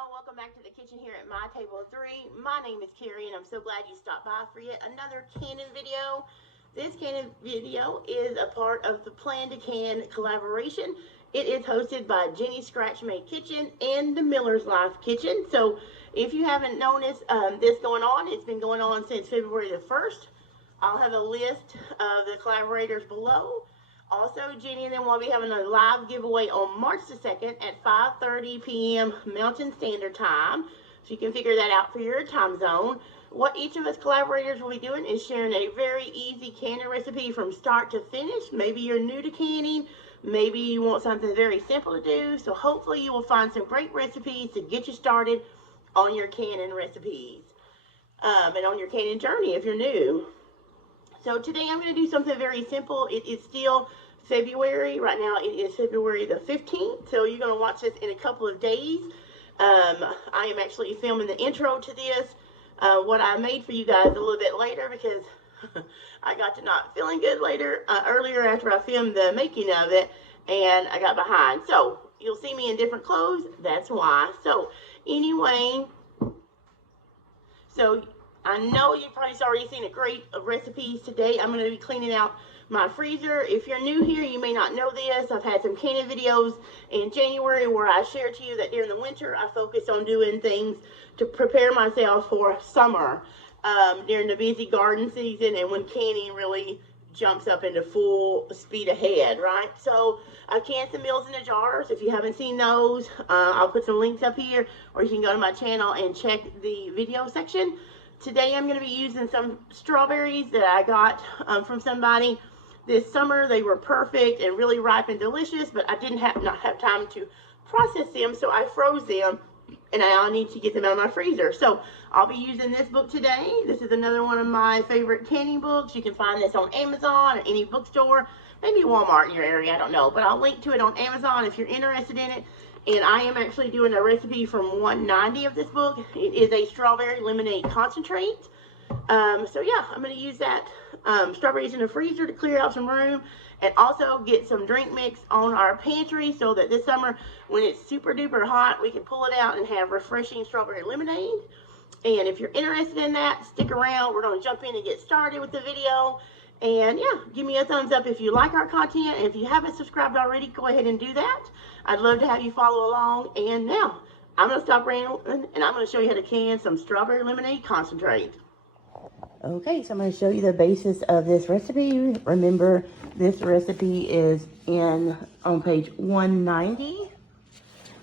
y'all. Welcome back to the kitchen here at My Table of Three. My name is Carrie, and I'm so glad you stopped by for yet another canning video. This canning video is a part of the Plan to Can collaboration. It is hosted by Jeni Scratch Made Kitchen and the Miller's Life Kitchen. So if you haven't noticed this going on, it's been going on since February the 1st. I'll have a list of the collaborators below. Also, Jeni and them will be having a live giveaway on March the 2nd at 5:30 p.m. Mountain Standard Time. So you can figure that out for your time zone. What each of us collaborators will be doing is sharing a very easy canning recipe from start to finish. Maybe you're new to canning. Maybe you want something very simple to do. So hopefully you will find some great recipes to get you started on your canning recipes. And on your canning journey if you're new. So today I'm going to do something very simple. It is still February. Right now it is February the 15th. So you're going to watch this in a couple of days. I am actually filming the intro to this. What I made for you guys a little bit later because I got to not feeling good earlier after I filmed the making of it. And I got behind. So you'll see me in different clothes. That's why. So anyway. I know you've probably already seen a great recipes today. I'm going to be cleaning out my freezer. If you're new here, you may not know this. I've had some canning videos in January where I shared to you that during the winter, I focus on doing things to prepare myself for summer during the busy garden season and when canning really jumps up into full speed ahead, right? So I've canned some meals in the jars. If you haven't seen those, I'll put some links up here, or you can go to my channel and check the video section. Today I'm going to be using some strawberries that I got from somebody this summer. They were perfect and really ripe and delicious, but I didn't not have time to process them, so I froze them, and I need to get them out of my freezer. So I'll be using this book today. This is another one of my favorite canning books. You can find this on Amazon or any bookstore, maybe Walmart in your area, I don't know, but I'll link to it on Amazon if you're interested in it. And I am actually doing a recipe from 190 of this book. It is a strawberry lemonade concentrate. So yeah, I'm going to use that strawberries in the freezer to clear out some room, and also get some drink mix on our pantry so that this summer, when it's super duper hot, we can pull it out and have refreshing strawberry lemonade. And if you're interested in that, stick around. We're going to jump in and get started with the video. And yeah, give me a thumbs up if you like our content. And if you haven't subscribed already, go ahead and do that. I'd love to have you follow along. And now, I'm going to stop rambling and I'm going to show you how to can some strawberry lemonade concentrate. Okay, so I'm going to show you the basis of this recipe. Remember, this recipe is on page 190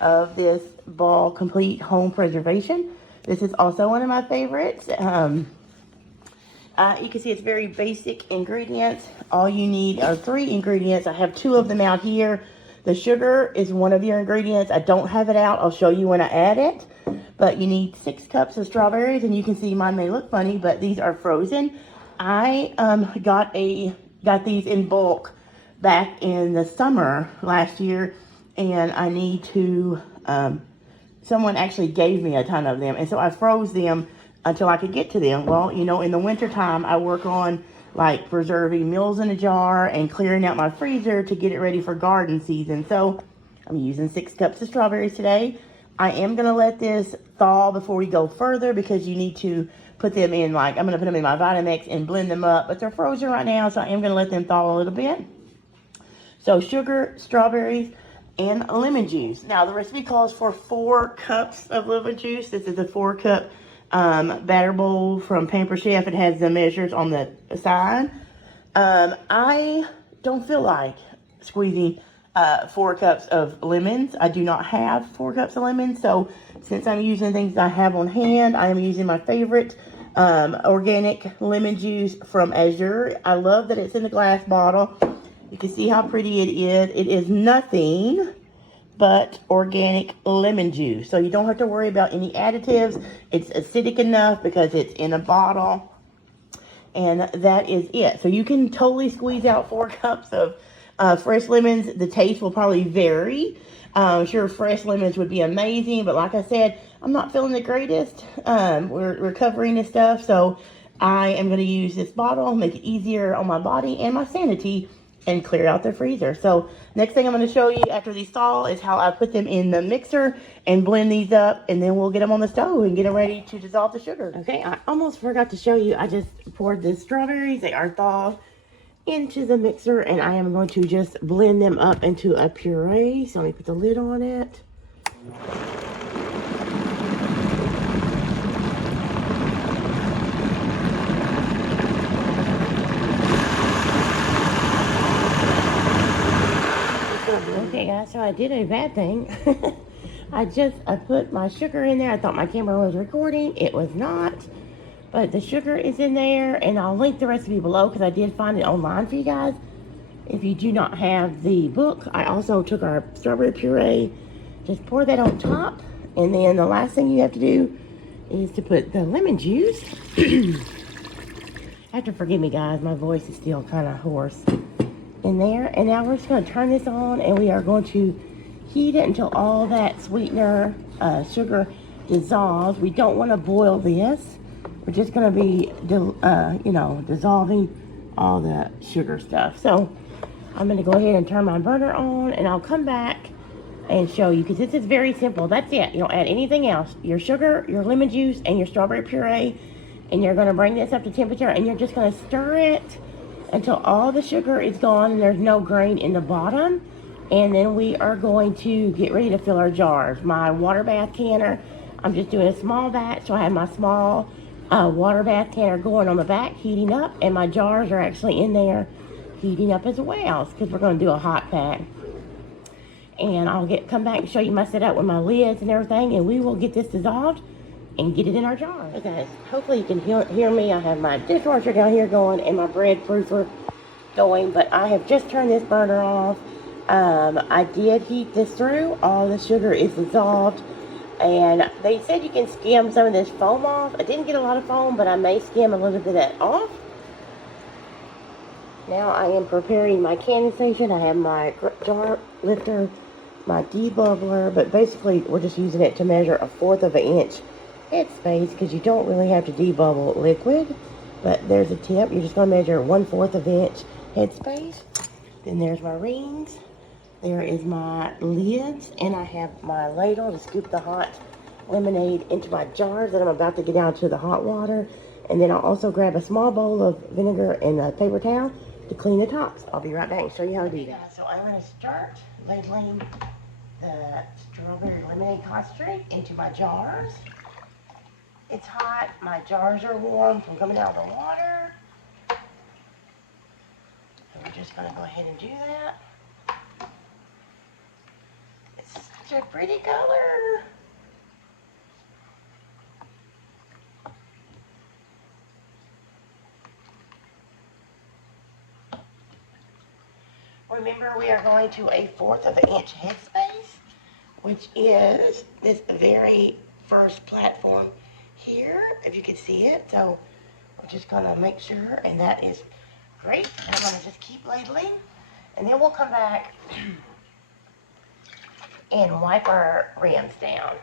of this Ball Complete Home Preservation. This is also one of my favorites. You can see it's very basic ingredients. All you need are 3 ingredients. I have 2 of them out here. The sugar is one of your ingredients. I don't have it out. I'll show you when I add it. But you need 6 cups of strawberries, and you can see mine may look funny, but these are frozen. I got these in bulk back in the summer last year, and I need to. Someone actually gave me a ton of them, and so I froze them until I could get to them. Well, you know, in the winter time, I work on like preserving meals in a jar and clearing out my freezer to get it ready for garden season. So I'm using 6 cups of strawberries today. I am going to let this thaw before we go further because you need to put them in, I'm going to put them in my Vitamix and blend them up, but they're frozen right now, so I am going to let them thaw a little bit. So sugar, strawberries, and lemon juice. Now the recipe calls for 4 cups of lemon juice. This is a 4-cup batter bowl from Pamper Chef. It has the measures on the side. I don't feel like squeezing 4 cups of lemons. I do not have 4 cups of lemons, so since I'm using things I have on hand, I am using my favorite organic lemon juice from Azure. I love that it's in the glass bottle. You can see how pretty it is. It is nothing but organic lemon juice. So you don't have to worry about any additives. It's acidic enough because it's in a bottle. And that is it. So you can totally squeeze out 4 cups of fresh lemons. The taste will probably vary. Sure, fresh lemons would be amazing. But like I said, I'm not feeling the greatest. We're recovering and stuff. So I am going to use this bottle, make it easier on my body and my sanity, and clear out the freezer. So next thing I'm going to show you after these thaw is how I put them in the mixer and blend these up, and then we'll get them on the stove and get them ready to dissolve the sugar. Okay, I almost forgot to show you. I just poured the strawberries, they are thawed, into the mixer, and I am going to just blend them up into a puree. So let me put the lid on it. Okay guys, so I did a bad thing. I put my sugar in there. I thought my camera was recording. It was not. But the sugar is in there, and I'll link the recipe below because I did find it online for you guys. If you do not have the book, I also took our strawberry puree, just pour that on top, and then the last thing you have to do is to put the lemon juice. You have to forgive me guys, my voice is still kind of hoarse. In there, and now we're just going to turn this on, and we are going to heat it until all that sweetener, sugar dissolves. We don't want to boil this. We're just going to be, dissolving all the sugar stuff. So I'm going to go ahead and turn my burner on, and I'll come back and show you, because this is very simple. That's it. You don't add anything else. Your sugar, your lemon juice, and your strawberry puree, and you're going to bring this up to temperature, and you're just going to stir it until all the sugar is gone and there's no grain in the bottom. And then we are going to get ready to fill our jars. My water bath canner, I'm just doing a small batch, so I have my small water bath canner going on the back, heating up, and my jars are actually in there heating up as well, because we're going to do a hot pack. And I'll come back and show you my setup with my lids and everything, and we will get this dissolved and get it in our jar. Okay guys, hopefully you can hear me. I have my dishwasher down here going and my bread proofer going, but I have just turned this burner off. I did heat this through. All the sugar is dissolved, and they said you can skim some of this foam off. I didn't get a lot of foam, but I may skim a little bit of that off. Now I am preparing my canning station. I have my jar lifter, my debubbler, but basically we're just using it to measure 1/4 of an inch headspace, because you don't really have to debubble liquid, but there's a tip. You're just going to measure 1/4 of an inch headspace. Then there's my rings, there is my lids, and I have my ladle to scoop the hot lemonade into my jars that I'm about to get down to the hot water. And then I'll also grab a small bowl of vinegar and a paper towel to clean the tops. I'll be right back and show you how to do that. So I'm going to start ladling the strawberry lemonade concentrate into my jars. It's hot. My jars are warm from coming out of the water. So we're just going to go ahead and do that. It's such a pretty color. Remember, we are going to 1/4 of an inch headspace, which is this very first platform here, if you can see it. So we're just going to make sure, and that is great. I'm going to just keep ladling, and then we'll come back and wipe our rims down.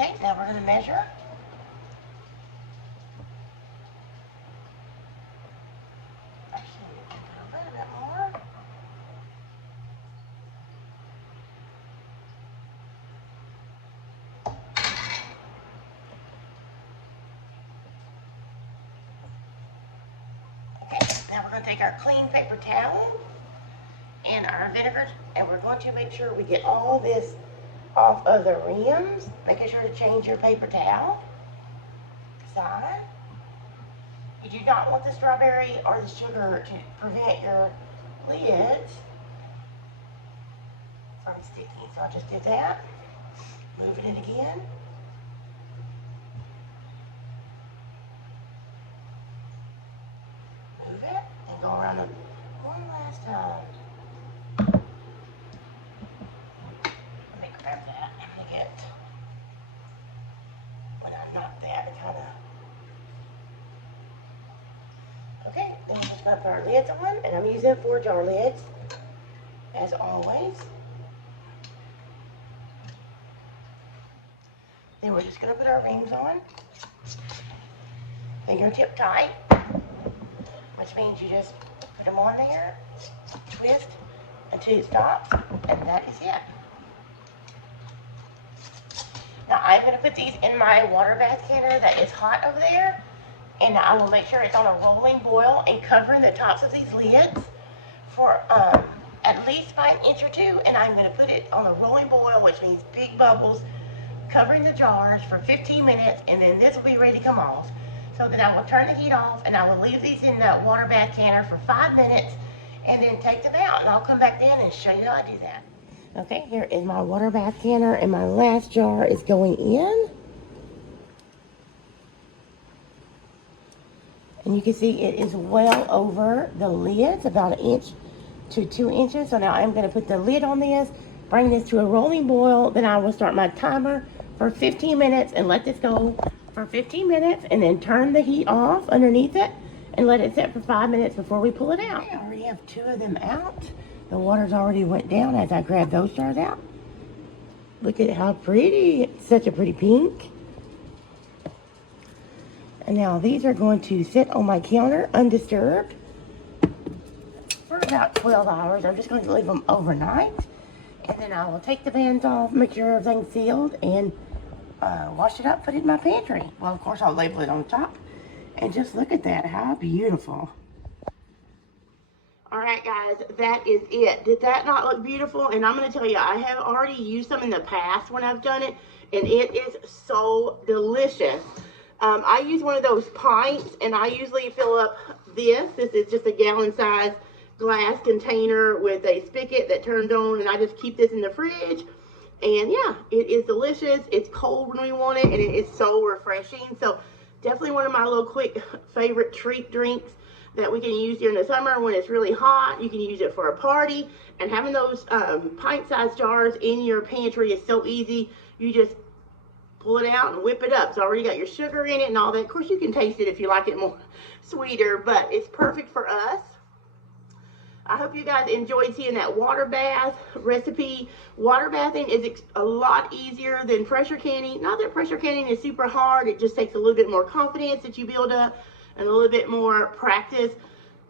Okay, now we're going to measure. Actually, a little bit more. Okay, now we're going to take our clean paper towel and our vinegar, and we're going to make sure we get all this off of the rims. Making sure to change your paper towel side. You do not want the strawberry or the sugar to prevent your lids from sticking. So I just did that. Moving it again. Move it and go around them one last time. gonna put our lids on, and I'm using 4-jar lids, as always. Then we're just gonna put our rings on. Fingertip tight, which means you just put them on there, twist until it stops, and that is it. Now I'm going to put these in my water bath canner that is hot over there, and I will make sure it's on a rolling boil and covering the tops of these lids for at least by an inch or two, and I'm going to put it on a rolling boil, which means big bubbles, covering the jars for 15 minutes, and then this will be ready to come off. So then I will turn the heat off, and I will leave these in the water bath canner for 5 minutes, and then take them out, and I'll come back in and show you how I do that. Okay, here is my water bath canner, and my last jar is going in. And you can see it is well over the lids, about 1 inch to 2 inches. So now I'm going to put the lid on this, bring this to a rolling boil, then I will start my timer for 15 minutes and let this go for 15 minutes, and then turn the heat off underneath it and let it set for 5 minutes before we pull it out. I already have 2 of them out. The water's already went down as I grab those jars out. Look at how pretty. It's such a pretty pink. And now these are going to sit on my counter undisturbed for about 12 hours. I'm just going to leave them overnight. And then I will take the bands off, make sure everything's sealed, and wash it up, put it in my pantry. Well, of course, I'll label it on top. And just look at that. How beautiful. All right, guys, that is it. Did that not look beautiful? And I'm going to tell you, I have already used them in the past when I've done it, and it is so delicious. I use one of those pints, and I usually fill up this. This is just a gallon-size glass container with a spigot that turns on, and I just keep this in the fridge. And yeah, it is delicious. It's cold when we want it, and it is so refreshing. So definitely one of my little quick favorite treat drinks that we can use during the summer when it's really hot. You can use it for a party, and having those pint-sized jars in your pantry is so easy. You just pull it out and whip it up. It's already got your sugar in it and all that. Of course, you can taste it if you like it more sweeter, but it's perfect for us. I hope you guys enjoyed seeing that water bath recipe. Water bathing is a lot easier than pressure canning. Not that pressure canning is super hard. It just takes a little bit more confidence that you build up and a little bit more practice.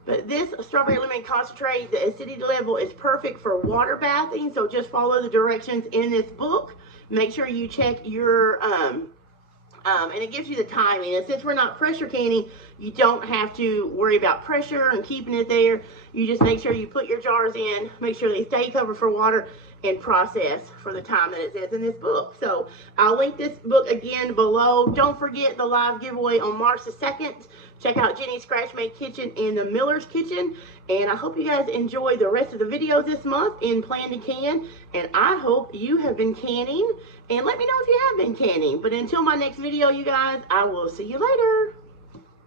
But this strawberry lemon concentrate, the acidity level is perfect for water bathing. So just follow the directions in this book. Make sure you check your, and it gives you the timing. And since we're not pressure canning, you don't have to worry about pressure and keeping it there. You just make sure you put your jars in, make sure they stay covered for water, and process for the time that it says in this book. So I'll link this book again below. Don't forget the live giveaway on March the 2nd. Check out Jeni's Scratch Made Kitchen and the Miller's Kitchen. And I hope you guys enjoy the rest of the videos this month in Plan to Can. And I hope you have been canning. And let me know if you have been canning. But until my next video, you guys, I will see you later.